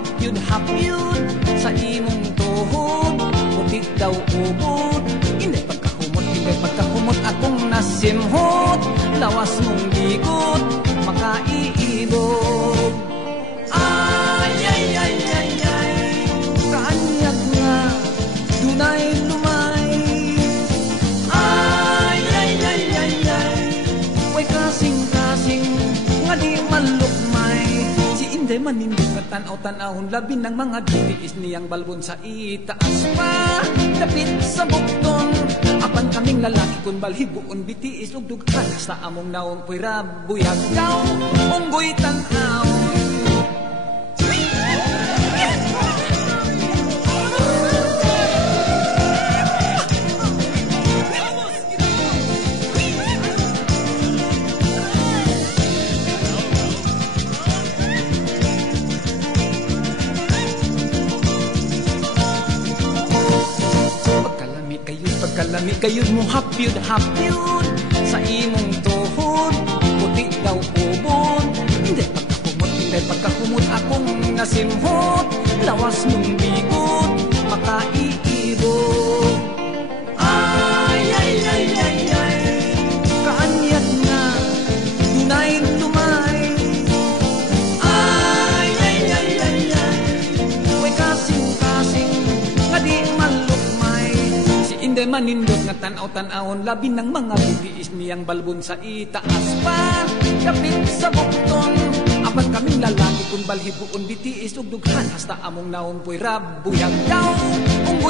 hapyud sa imong tuhod. Puti daw ubod, hindi pagkahumot akong nasimhot. Lawas mong bigot, makaiibog. Ay, ay, ay, ay, ay, kaanyag nga, dunay lumay. Ay, ay, ay, ay, ay, way kasing-kasing, nga di malukmay. Si Inday manindog nga tanaw-tanahon, labi ng mga titiis niyang balbon sa itaas pa. Dapit sa bukton, apan kaming lalaki kun balhibuon bitiis ug dughan sa among naong puy rabuyag daw unggoy tan-aw. Kalami kayo mo hapyud sa imong tuhod. Puti daw ubod, hindi pagkahumot akong nasimhot. Lawas mong bigot, makaiibog. Ay, ay, ay, ay, ay, kaanyat nga, dunay lumay. Ay, ay, ay, ay, ay, way kasing-kasing, nga di malukmay. Hindi manindot nga tanaw-tanahon, labi ng mga bitiis niyang balbon sa itaas pa. Kapit sa bukton, apat kaming lalaki kung balhibuon bitiis ug dughan hasta among naong puy rabuyag daw unggoy